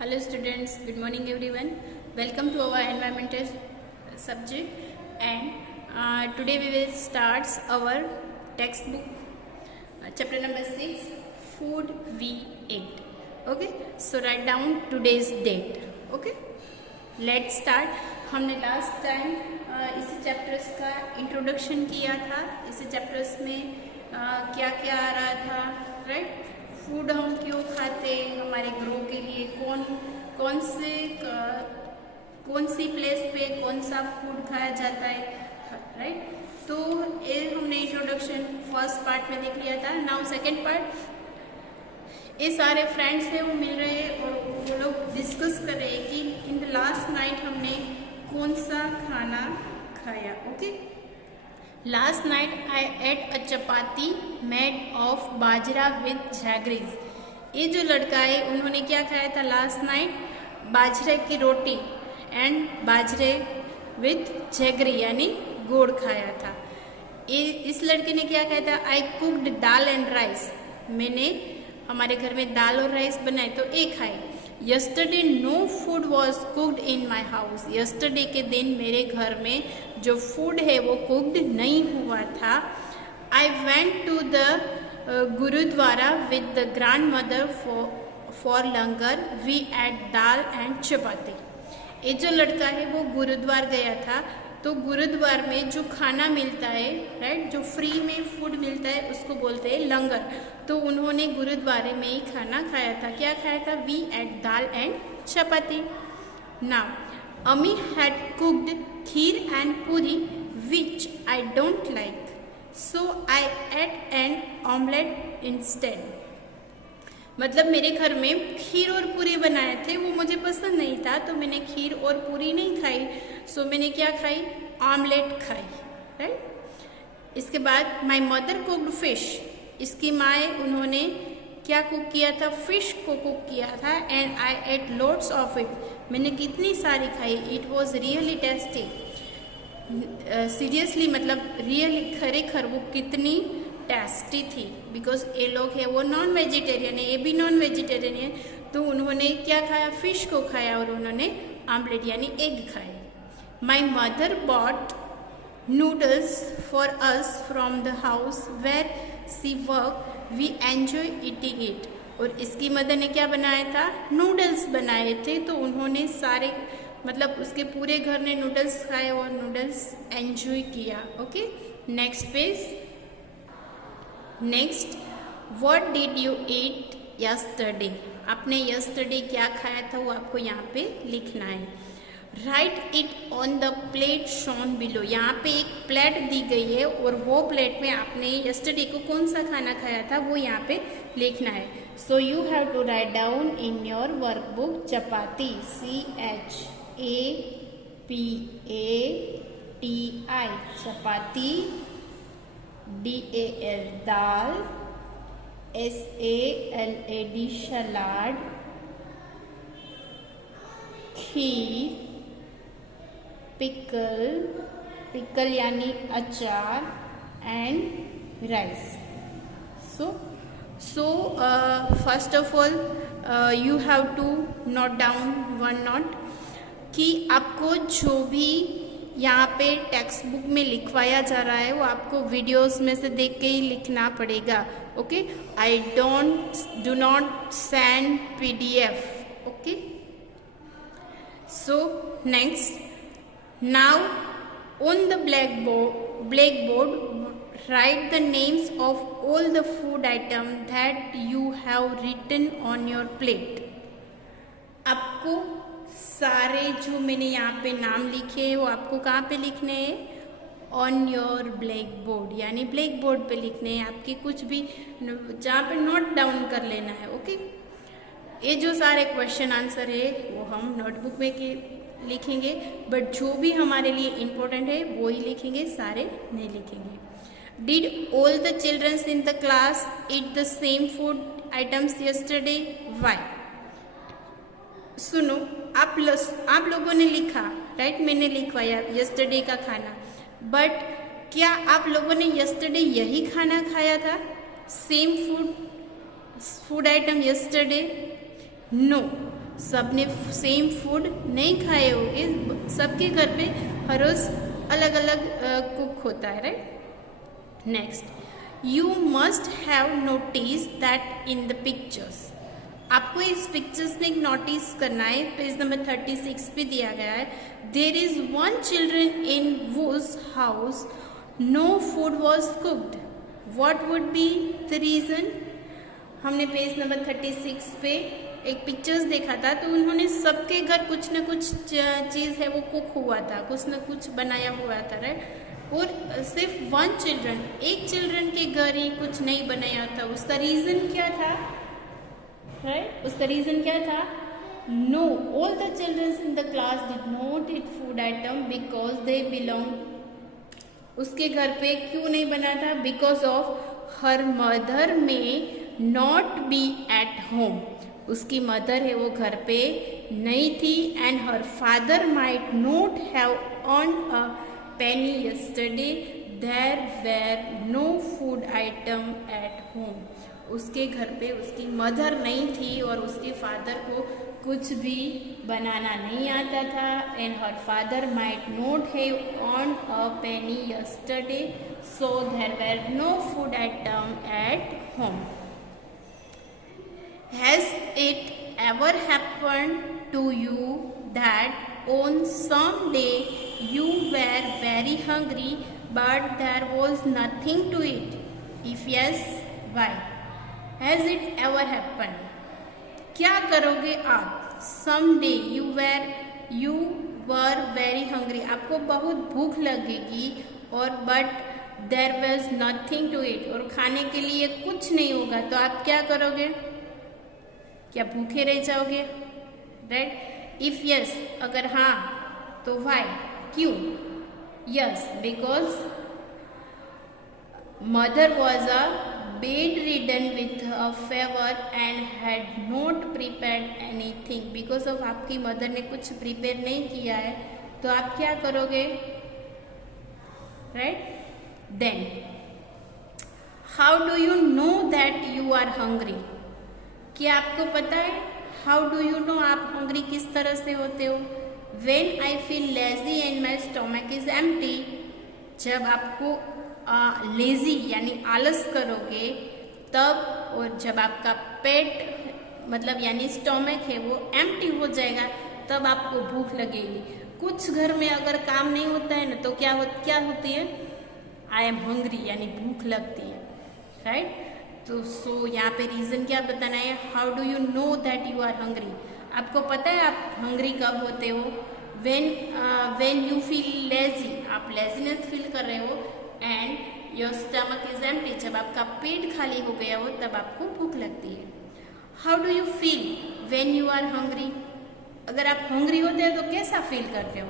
Hello students, good morning everyone. Welcome to our environmental subject and today we will start our textbook chapter number 6 food we ate. Okay, so write down today's date. Okay, let's start. हमने last time इसी chapters का introduction किया था. इसी chapters में क्या क्या आ रहा था, राइट? फूड हम क्यों खाते, हमारे ग्रो के लिए कौन सी प्लेस पे कौन सा फूड खाया जाता है, राइट? तो ये हमने इंट्रोडक्शन फर्स्ट पार्ट में देख लिया था. नाउ सेकंड पार्ट, ये सारे फ्रेंड्स हैं वो मिल रहे हैं और वो लोग डिस्कस कर रहे हैं कि इन द लास्ट नाइट हमने कौन सा खाना खाया. Okay, last night I ate a chapati made of bajra with jaggeries. ये जो लड़का है उन्होंने क्या खाया था लास्ट नाइट? बाजरे की रोटी एंड बाजरे विद जैगरी यानी गुड़ खाया था. इस लड़के ने क्या खाया था? आई कुक्ड दाल एंड राइस. मैंने हमारे घर में दाल और राइस बनाए तो ये खाए. Yesterday no food was cooked in my house. Yesterday के दिन मेरे घर में जो फूड है वो कुक्ड नहीं हुआ था. I went to the gurdwara with the grandmother for langar. We ate dal and chapati. ये जो लड़का है वो गुरुद्वार गया था. तो गुरुद्वार में जो खाना मिलता है, राइट, जो फ्री में फूड मिलता है उसको बोलते हैं लंगर. तो उन्होंने गुरुद्वारे में ही खाना खाया था. क्या खाया था? We ate dal and chapati. Now Ammi had cooked kheer and puri which I don't like, so I ate an omelette instead. मतलब मेरे घर में खीर और पूरी बनाए थे, वो मुझे पसंद नहीं था तो मैंने खीर और पूरी नहीं खाई. सो मैंने क्या खाई? ऑमलेट खाई, राइट. इसके बाद माई मदर कुक्ड फिश. इसकी माँ उन्होंने क्या कुक किया था? फिश को कुक किया था. And I ate loads of it. मैंने कितनी सारी खाई. It was really tasty. Seriously मतलब रियली खरेखर वो कितनी टेस्टी थी. बिकॉज ये लोग है वो नॉन वेजिटेरियन है, ये भी नॉन वेजिटेरियन है. तो उन्होंने क्या खाया? फिश को खाया और उन्होंने ऑमलेट यानी एग खाए. My mother bought noodles for us from the house where she work. We enjoy eating it. और इसकी मदर ने क्या बनाया था? नूडल्स बनाए थे. तो उन्होंने सारे मतलब उसके पूरे घर ने नूडल्स खाए और नूडल्स एंजॉय किया. Okay, next page. Next, what did you eat yesterday. आपने यस्टरडे क्या खाया था वो आपको यहाँ पे लिखना है. Right it on the plate shown below. यहाँ पे एक प्लेट दी गई है और वो प्लेट में आपने यस्टरडे को कौन सा खाना खाया था वो यहाँ पे लिखना है. So you have to write down in your workbook chapati, CHAPATI chapati, DAL dal, SALAD salad, kheer, pickle यानी अचार and rice. So first of all you have to note down one note कि आपको जो भी यहाँ पे टेक्स्ट बुक में लिखवाया जा रहा है वो आपको वीडियोस में से देख के ही लिखना पड़ेगा. Okay, I do not send PDF. Okay, so next, now on the blackboard write the names of all the food item that you have written on your plate. आपको सारे जो मैंने यहाँ पे नाम लिखे हैं वो आपको कहाँ पे लिखने हैं? ऑन योर ब्लैक बोर्ड यानी ब्लैक बोर्ड पे लिखने हैं. आपके कुछ भी जहाँ पे नोट डाउन कर लेना है. ओके, ये जो सारे क्वेश्चन आंसर है वो हम नोटबुक में लिखेंगे, बट जो भी हमारे लिए इम्पोर्टेंट है वो ही लिखेंगे, सारे नहीं लिखेंगे. Did all the children in the class eat the same food items yesterday? Why? सुनो, आप लोगों ने लिखा, राइट, मैंने लिखवाया यस्टरडे का खाना, बट क्या आप लोगों ने यस्टरडे यही खाना खाया था? Same food item yesterday? No. सब ने सेम फूड नहीं खाए होंगे, सबके घर पे हर रोज अलग अलग कुक होता है, right. Next, you must have notice that in the pictures. आपको इस पिक्चर्स में एक नोटिस करना है, पेज नंबर 36 पे दिया गया है। There is one children in whose house no food was cooked, what would be the reason. हमने पेज नंबर 36 पे एक पिक्चर्स देखा था, तो उन्होंने सबके घर कुछ न कुछ चीज़ है वो कुक हुआ था, कुछ न कुछ बनाया हुआ था, राइट। और सिर्फ वन चिल्ड्रन, एक चिल्ड्रन के घर ही कुछ नहीं बनाया था। उसका रीज़न क्या था, राइट। उसका रीज़न क्या था, no all the childrens in the class did not eat food item because they belong. उसके घर पे क्यों नहीं बना था, because of her mother may not be at home. उसकी मदर है वो घर पे नहीं थी, and her father might not have earned a penny yesterday, there were no food item at home. उसके घर पे उसकी मदर नहीं थी और उसके फादर को कुछ भी बनाना नहीं आता था, and her father might not have earned a penny yesterday, so there were no food item at home. Has it ever happened to you that on some day you were very hungry but there was nothing to eat? If yes, why? Has it ever happened? क्या करोगे आप? Someday you were very hungry. आपको बहुत भूख लगेगी और but there was nothing to eat, और खाने के लिए कुछ नहीं होगा, तो आप क्या करोगे? क्या भूखे रह जाओगे, राइट। इफ यस, अगर हाँ तो वाई, क्यों। Yes, because mother was a bed ridden with a favour and had not prepared anything. Because of आपकी मदर ने कुछ प्रिपेयर नहीं किया है, तो आप क्या करोगे, right. Then how do you know that you are hungry. क्या आपको पता है, हाउ डू यू नो आप हंग्री किस तरह से होते हो। When I feel lazy and my stomach is empty. जब आपको लेजी यानी आलस करोगे तब, और जब आपका पेट मतलब यानी स्टोमक है वो एम्प्टी हो जाएगा, तब आपको भूख लगेगी। कुछ घर में अगर काम नहीं होता है ना, तो क्या होती है, आई एम हंग्री यानी भूख लगती है, राइट। तो सो यहाँ पे रीज़न क्या बताना है, how do you know that you are hungry. आपको पता है आप हंग्री कब होते हो, व्हेन यू फील लेजी, आप लेजीनेस फील कर रहे हो, and your stomach is empty, जब आपका पेट खाली हो गया हो तब आपको भूख लगती है। How do you feel when you are hungry. अगर आप हंग्री होते हैं तो कैसा फील करते हो।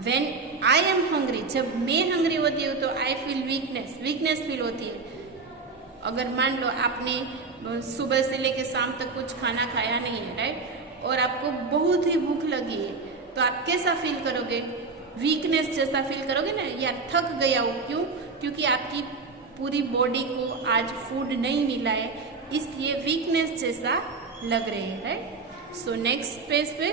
व्हेन आई एम हंग्री, जब मैं हंग्री होती हूँ तो आई फील वीकनेस फील होती है। अगर मान लो आपने सुबह से लेकर शाम तक कुछ खाना खाया नहीं है, राइट, और आपको बहुत ही भूख लगी है, तो आप कैसा फील करोगे, वीकनेस जैसा फील करोगे ना, यार थक गया हो। क्यों, क्योंकि आपकी पूरी बॉडी को आज फूड नहीं मिला है, इसलिए वीकनेस जैसा लग रहे हैं, राइट। सो नेक्स्ट पेज पे,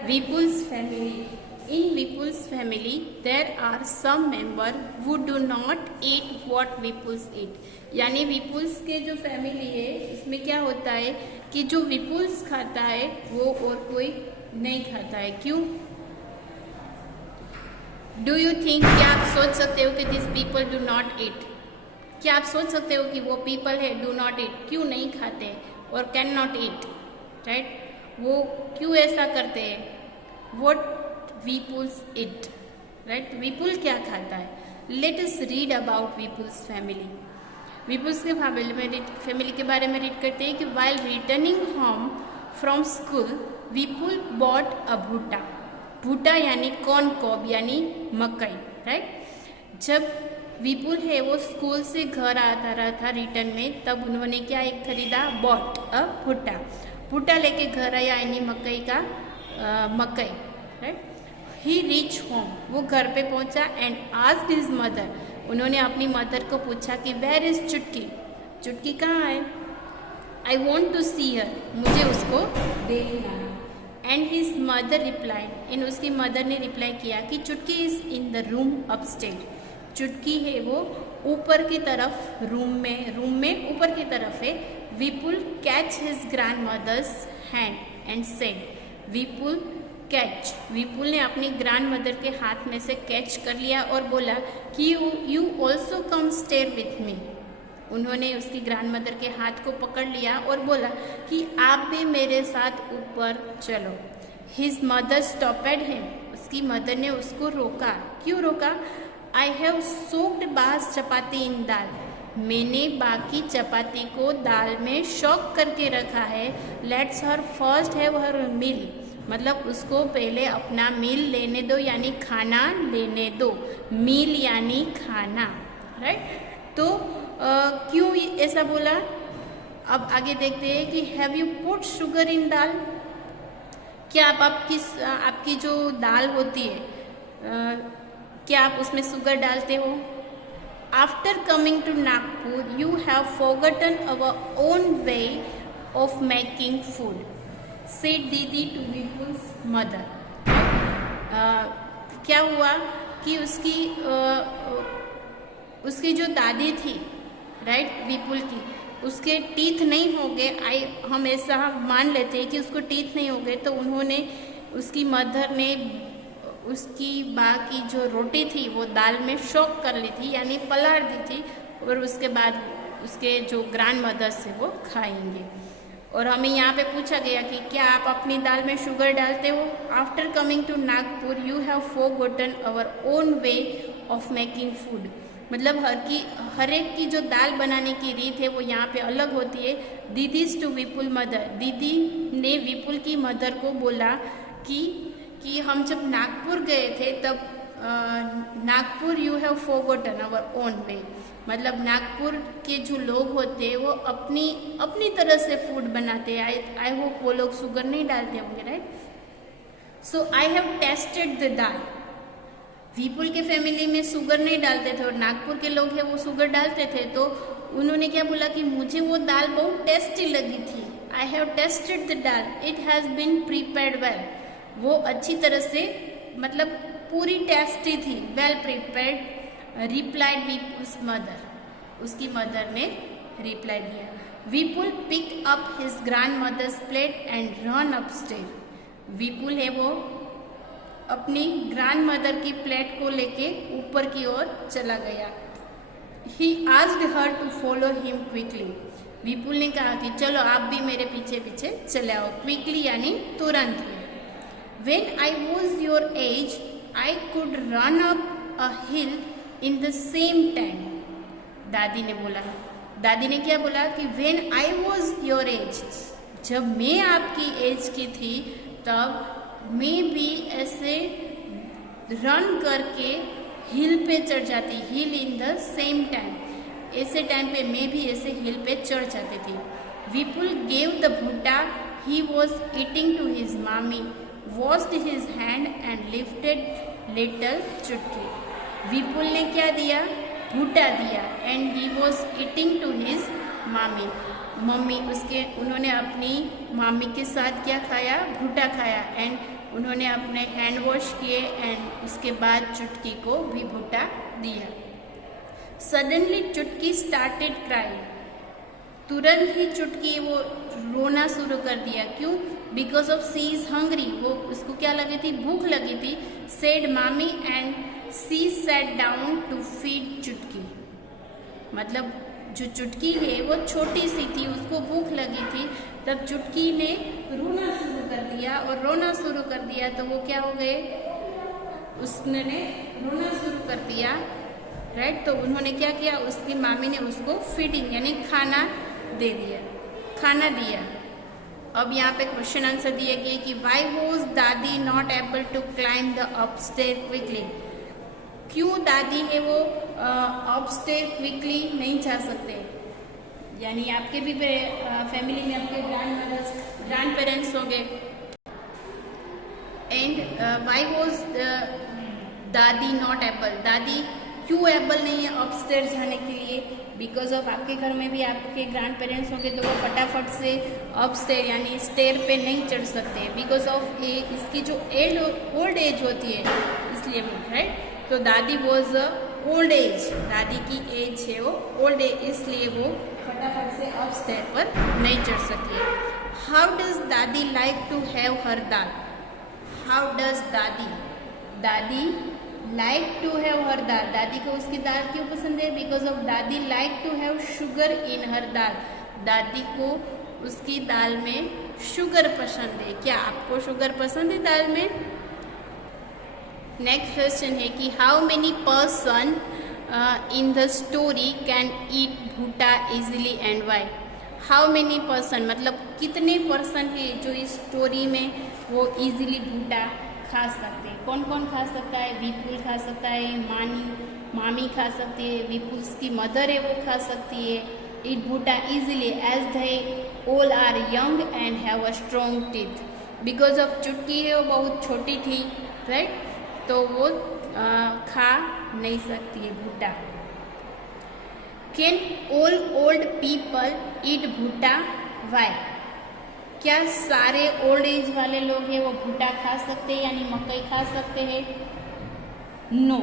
Vipul's family. In Vipul's family, there are some member who do not eat what Vipul's eat. यानी विपुल्स के जो फैमिली है इसमें क्या होता है कि जो विपुल्स खाता है वो और कोई नहीं खाता है। क्यों, डू यू थिंक, क्या आप सोच सकते हो कि दिस पीपल डू नॉट ईट। क्या आप सोच सकते हो कि वो पीपल है डू नॉट ईट, क्यों नहीं खाते और कैन नॉट ईट, राइट। वो क्यों ऐसा करते हैं, वॉट वीपुल्स इट, राइट। विपुल क्या खाता है। Let us read about Vipul's family. Vipul's के फैमिली के बारे में रीड करते हैं कि while returning home from school Vipul bought a भुट्टा। भुट्टा यानी कॉर्न कॉब यानी मकई, राइट। जब विपुल है वो स्कूल से घर आता रहा था रिटर्न में, तब उन्होंने क्या एक खरीदा, बॉट अ भुट्टा। भुट्टा लेके घर आया यानी मकई का मकई, राइट। ही रीच होम, वो घर पे पहुंचा, एंड आस्क्ड हिज मदर, उन्होंने अपनी मदर को पूछा कि वेयर इज चुटकी, चुटकी कहाँ है। आई वॉन्ट टू सी हर, मुझे उसको देखना है। And his mother replied, and उसकी मदर ने रिप्लाई किया कि चुटकी is in the room upstair, चुटकी है वो ऊपर की तरफ रूम में ऊपर की तरफ है। Vipul catch his grandmother's hand and said, Vipul catch, Vipul ने अपनी ग्रैंड मदर के हाथ में से कैच कर लिया और बोला कि you also come stair with me, उन्होंने उसकी ग्रैंड मदर के हाथ को पकड़ लिया और बोला कि आप भी मेरे साथ ऊपर चलो। हिज मदर स्टॉपेड हिम, उसकी मदर ने उसको रोका। क्यों रोका? आई हैव सोक्ड बास चपाती इन दाल, मैंने बाकी चपाती को दाल में शॉक करके रखा है। Let's her first have her meal, मतलब उसको पहले अपना मील लेने दो, यानी खाना लेने दो। मील यानी खाना, राइट? तो क्यों ऐसा बोला? अब आगे देखते हैं कि have you put sugar in dal, क्या आप आपकी जो दाल होती है क्या आप उसमें शुगर डालते हो? After coming to Nagpur you have forgotten our own way of making food, said didi to Vipul's mother. क्या हुआ कि उसकी जो दादी थी, राइट, विपुल की, उसके टीथ नहीं हो गए। हम ऐसा मान लेते हैं कि उसको टीथ नहीं हो गए, तो उन्होंने, उसकी मदर ने उसकी बाकी जो रोटी थी वो दाल में शॉक कर ली थी, यानी पलाड़ दी थी, और उसके बाद उसके जो ग्रैंड मदर से वो खाएंगे। और हमें यहाँ पे पूछा गया कि क्या आप अपनी दाल में शुगर डालते हो? After coming to Nagpur you have forgotten our own way of making food, मतलब हर एक की जो दाल बनाने की रीत है वो यहाँ पे अलग होती है। दीदीज टू विपुल मदर, दीदी ने विपुल की मदर को बोला कि हम जब नागपुर गए थे तब Nagpur you have forgotten our own way, मतलब नागपुर के जो लोग होते हैं वो अपनी तरह से फूड बनाते हैं। आई होप वो लोग शुगर नहीं डालते होंगे, right? So I have tasted the dal, Vipul के फैमिली में शुगर नहीं डालते थे और नागपुर के लोग हैं वो शुगर डालते थे, तो उन्होंने क्या बोला कि मुझे वो दाल बहुत टेस्टी लगी थी। I have tasted the dal, it has been prepared well, वो अच्छी तरह से, मतलब पूरी टेस्टी थी, well prepared, replied Vipul's mother, उसकी मदर ने रिप्लाई दिया। Vipul pick up his grandmother's plate and run upstair, विपुल है वो अपनी ग्रैंड मदर की प्लेट को लेके ऊपर की ओर चला गया। He asked her to follow him quickly, Vipul ने कहा कि चलो आप भी मेरे पीछे पीछे चले आओ। क्विकली यानी तुरंत। When I was your age, I could run up a hill in the same time. दादी ने बोला, दादी ने क्या बोला कि when I was your age, जब मैं आपकी एज की थी तब मैं भी ऐसे रन करके हिल पे चढ़ जाती, हिल इन द सेम टाइम, ऐसे टाइम पे मैं भी ऐसे हिल पे चढ़ जाती थी। विपुल gave the bhutta he was eating to his mami, washed his hand and lifted little चुटकी, विपुल ने क्या दिया? भुट्टा दिया। And he was eating to his mami, mummy उसके, उन्होंने अपनी मामी के साथ क्या खाया? भुट्टा खाया। एंड उन्होंने अपने हैंड वॉश किए एंड उसके बाद चुटकी को भी भुट्टा दिया। सडनली चुटकी स्टार्टेड क्राइंग, तुरंत ही चुटकी वो रोना शुरू कर दिया। क्यों? Because of she is hungry, वो उसको क्या लगी थी? भूख लगी थी। Said mami and she sat down to feed Chutki, मतलब जो चुटकी है वो छोटी सी थी, उसको भूख लगी थी, तब चुटकी ने रोना शुरू कर दिया। और रोना शुरू कर दिया तो वो क्या हो गए? उसने रोना शुरू कर दिया, राइट? तो उन्होंने क्या किया? उसकी मामी ने उसको फीडिंग यानी खाना दे दिया, खाना दिया। अब यहाँ पे क्वेश्चन आंसर दिए गए कि why was dadi not able to climb the upstair quickly, क्यों दादी है वो अपस्टेयर क्विकली नहीं जा सकते? यानी आपके भी फैमिली में आपके ग्रैंड पेरेंट्स होंगे। And Y was dadi not able, दादी क्यों एबल नहीं है अपस्टेयर जाने के लिए? बिकॉज ऑफ आपके घर में भी आपके ग्रैंड पेरेंट्स होंगे तो वो फटाफट से अपस्टेयर यानी स्टेयर पे नहीं चढ़ सकते, बिकॉज ऑफ इसकी जो ओल्ड एज होती है इसलिए, राइट। तो दादी वॉज ओल्ड एज, दादी की एज है वो ओल्ड एज, इसलिए वो फटाफट से अपस्टेयर पर नहीं चढ़ सकी। हाउ डज दादी like to have her dal? How does दादी like to have her dal, दादी को उसकी दाल क्यों पसंद है? बिकॉज ऑफ दादी like to have sugar in her dal, दादी को उसकी दाल में शुगर पसंद है। क्या आपको शुगर पसंद है दाल में? नेक्स्ट क्वेश्चन है कि how many person in the story can eat bhutta easily and why? How many person मतलब कितने पर्सन है जो इस स्टोरी में वो इजीली भुट्टा खा सकते हैं? कौन कौन खा सकता है? विपुल खा सकता है, मामी खा सकती है, विपुल्स की मदर है वो खा सकती है। Eat bhutta easily as they all are young and have a strong teeth, because of Chutki है वो बहुत छोटी थी, राइट, तो वो खा नहीं सकती है भुट्टा। Can all old people eat भुट्टा? वाई? क्या सारे ओल्ड एज वाले लोग हैं वो भुट्टा खा सकते हैं यानी मकई खा सकते हैं? नो,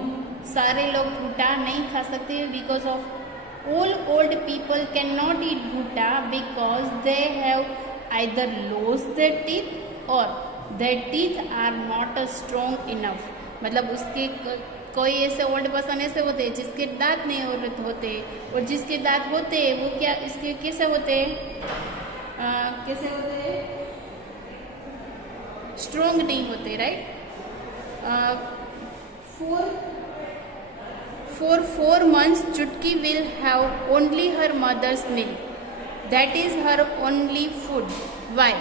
सारे लोग भुट्टा नहीं खा सकते, because of all old people can not eat bhutta because they have either lost their teeth और their teeth are not strong enough. मतलब उसके कोई ऐसे ओल्ड पर्सन ऐसे होते हैं जिसके दांत नहीं होते, और जिसके दांत होते हैं वो क्या इसके कैसे होते हैं? कैसे होते हैं? स्ट्रॉन्ग नहीं होते, right. For 4 months Chutki will have only her mother's milk, that is her only food. Why?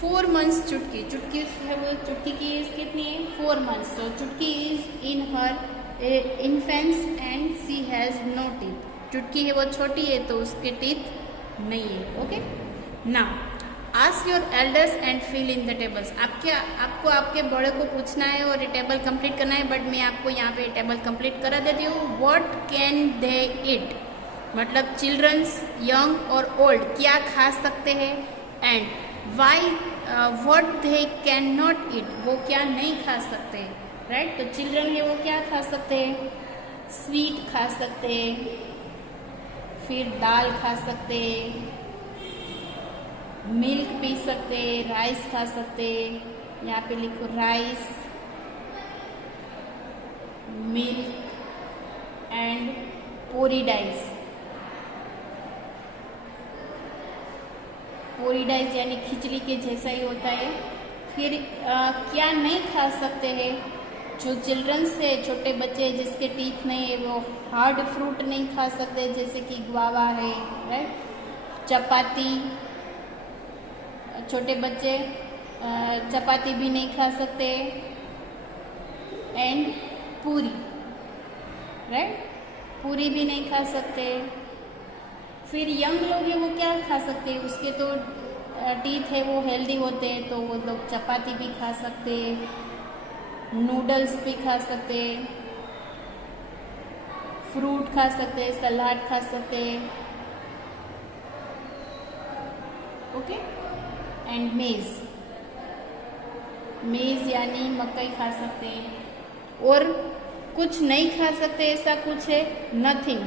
4 months चुटकी है वो, चुटकी की एज कितनी है? 4 months। So Chutki is in her infants and she has no teeth. Chutki है वो छोटी है तो उसके टीथ नहीं है। Okay, now ask your elders and fill in the tables. आपको आपके बड़े को पूछना है और ये टेबल कंप्लीट करना है, बट मैं आपको यहाँ पे टेबल कंप्लीट करा देती हूँ। What can they it? मतलब चिल्ड्रंस, यंग और ओल्ड क्या खा सकते हैं, and why what they can not it, वो क्या नहीं खा सकते, राइट। तो चिल्ड्रन है वो क्या खा सकते हैं? स्वीट खा सकते हैं, फिर दाल खा सकते, मिल्क पी सकते, राइस खा सकते, यहाँ पे लिखो राइस, मिल्क एंड पोरीडाइज। पोरीडाइज यानी खिचड़ी के जैसा ही होता है। फिर क्या नहीं खा सकते हैं जो चिल्ड्रंस है, छोटे बच्चे जिसके टीथ नहीं है, वो हार्ड फ्रूट नहीं खा सकते जैसे कि गुआवा है, राइट। चपाती, छोटे बच्चे चपाती भी नहीं खा सकते, एंड पूरी, राइट, पूरी भी नहीं खा सकते। फिर यंग लोग हैं वो क्या खा सकते हैं? उसके तो टीथ है वो हेल्दी होते हैं तो वो लोग चपाती भी खा सकते, नूडल्स भी खा सकते, फ्रूट खा सकते, सलाद खा सकते, ओके। एंड मेज यानी मकई खा सकते हैं। और कुछ नहीं खा सकते ऐसा कुछ है? नथिंग,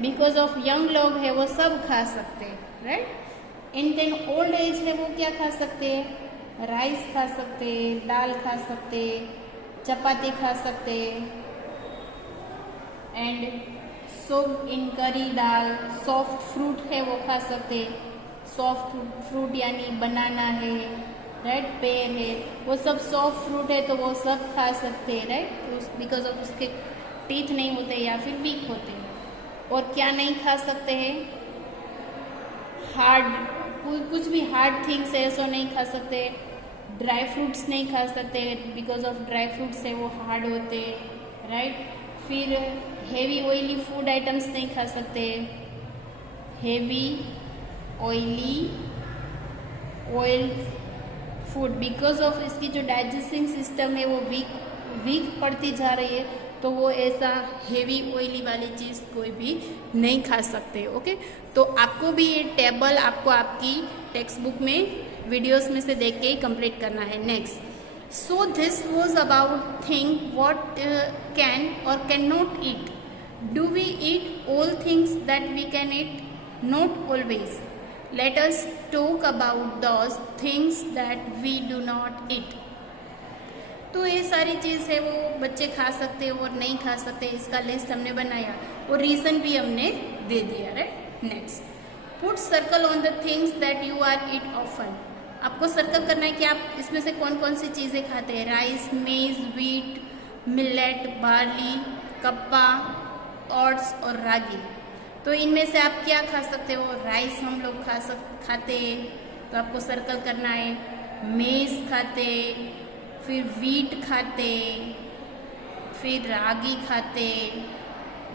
बिकॉज ऑफ यंग लोग है वो सब खा सकते हैं, right. In then old age है वो क्या खा सकते हैं? राइस खा सकते, दाल खा सकते, चपाती खा सकते, एंड सोप इन करी दाल। सॉफ्ट फ्रूट है वो खा सकते, सॉफ्ट फ्रूट यानी बनाना है, राइट, पेड़ है, वो सब सॉफ्ट फ्रूट है तो वो सब खा सकते हैं, राइट, बिकॉज ऑफ उसके टीथ नहीं होते या फिर वीक होते हैं। और क्या नहीं खा सकते हैं? हार्ड, कुछ भी हार्ड थिंग्स है सो नहीं खा सकते। ड्राई फ्रूट्स नहीं खा सकते बिकॉज ऑफ ड्राई फ्रूट्स है वो हार्ड होते, राइट। फिर हेवी ऑयली फूड आइटम्स नहीं खा सकते, heavy oily oil food, because of इसकी जो डाइजेस्टिंग सिस्टम है वो वीक वीक पड़ती जा रही है तो वो ऐसा हेवी ऑयली वाली चीज़ कोई भी नहीं खा सकते। ओके, तो आपको भी ये टेबल आपको आपकी टेक्स्ट बुक में वीडियोस में से देख के ही कंप्लीट करना है। Next, so this was about thing what can और can not eat. Do we eat all things that we can eat? Not always. Let us talk about those things that we do not eat. तो ये सारी चीज़ है वो बच्चे खा सकते और नहीं खा सकते, इसका लिस्ट हमने बनाया और रीज़न भी हमने दे दिया, right. Next, put circle on the things that you are eat often. आपको सर्कल करना है कि आप इसमें से कौन कौन सी चीज़ें खाते हैं। राइस, मेज, wheat, millet, barley, kappa, oats और रागी। तो इनमें से आप क्या खा सकते हो? राइस हम लोग खाते हैं तो आपको सर्कल करना है। मेज खाते, फिर वीट खाते, फिर रागी खाते,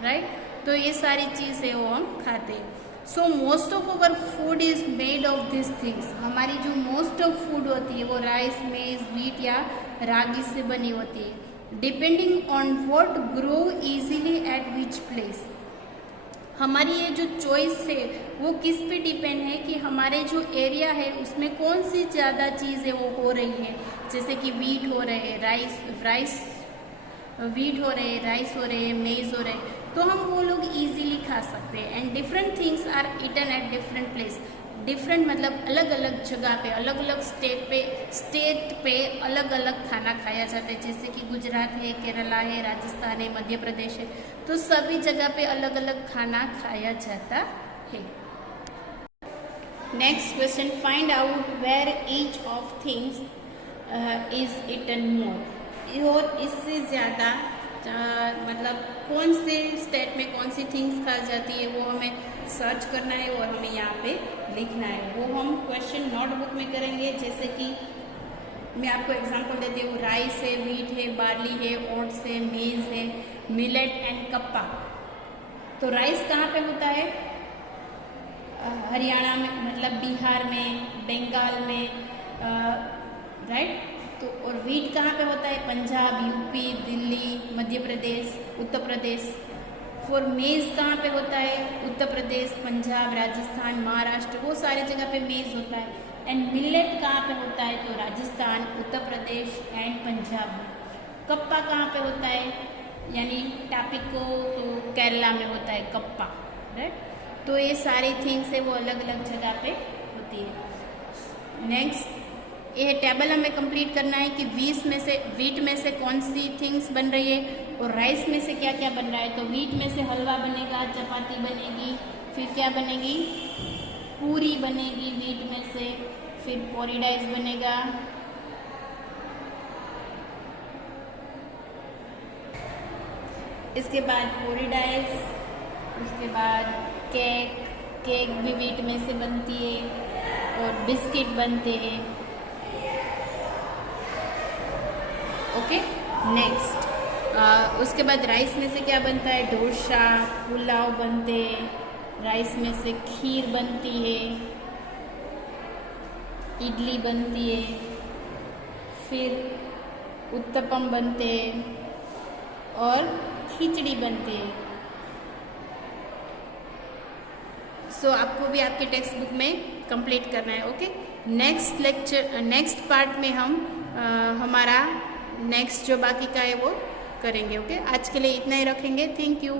राइट। तो ये सारी चीज़ें वो हम खाते। So most of our food is made of this things. हमारी जो मोस्ट ऑफ फूड होती है वो राइस, मेज, वीट या रागी से बनी होती है। Depending on what grow easily eight which place. हमारी ये जो चॉइस है वो किस पे डिपेंड है कि हमारे जो एरिया है उसमें कौन सी ज़्यादा चीज़ें वो हो रही है। जैसे कि वीट हो रहे हैं, वीट हो रहे हैं, राइस हो रहे हैं, मेज हो रहे हैं, तो हम वो लोग इजीली खा सकते हैं। And different things are eaten at different place. Different मतलब अलग अलग जगह पे, अलग अलग स्टेट पे अलग अलग खाना खाया जाता है। जैसे कि गुजरात है, केरला है, राजस्थान है, मध्य प्रदेश है, तो सभी जगह पे अलग अलग खाना खाया जाता है। Next question, find out where each of things is eaten more. और इससे ज़्यादा मतलब कौन से स्टेट में कौन सी थिंग्स खा जाती है वो हमें सर्च करना है और हमें यहाँ पे लिखना है। वो हम क्वेश्चन नोटबुक में करेंगे। जैसे कि मैं आपको एग्जांपल देती हूँ, राइस है, वीट है, बार्ली है, ओट्स है, मेज है, मिलेट एंड कप्पा। तो राइस कहाँ पे होता है? हरियाणा में, मतलब बिहार में, बंगाल में, राइट। तो और वीट कहाँ पे होता है? पंजाब, यूपी, दिल्ली, मध्य प्रदेश, उत्तर प्रदेश। फॉर मेज कहाँ पे होता है? उत्तर प्रदेश, पंजाब, राजस्थान, महाराष्ट्र, वो सारी जगह पे मेज होता है। एंड मिलेट कहाँ पे होता है? तो राजस्थान, उत्तर प्रदेश एंड पंजाब में। कप्पा कहाँ पे होता है? यानी टापिको, तो केरला में होता है कप्पा, राइट। तो ये सारी थिंग्स है वो अलग अलग जगह पे होती है। नेक्स्ट, ये टेबल हमें कंप्लीट करना है कि वीट में से कौन सी थिंग्स बन रही है और राइस में से क्या क्या बन रहा है। तो वीट में से हलवा बनेगा, चपाती बनेगी, फिर क्या बनेगी? पूरी बनेगी वीट में से, फिर पोरीडाइस बनेगा, इसके बाद पोरीडाइस, उसके बाद केक भी वीट में से बनती है और बिस्किट बनते हैं। ओके, नेक्स्ट उसके बाद राइस में से क्या बनता है? डोसा, पुलाव बनते हैं। राइस में से खीर बनती है, इडली बनती है, फिर उत्तपम बनते हैं और खिचड़ी बनती है। सो आपको भी आपके टेक्स्ट बुक में कंप्लीट करना है। ओके, नेक्स्ट पार्ट में हम हमारा नेक्स्ट जो बाकी का है वो करेंगे। ओके, आज के लिए इतना ही रखेंगे। Thank you.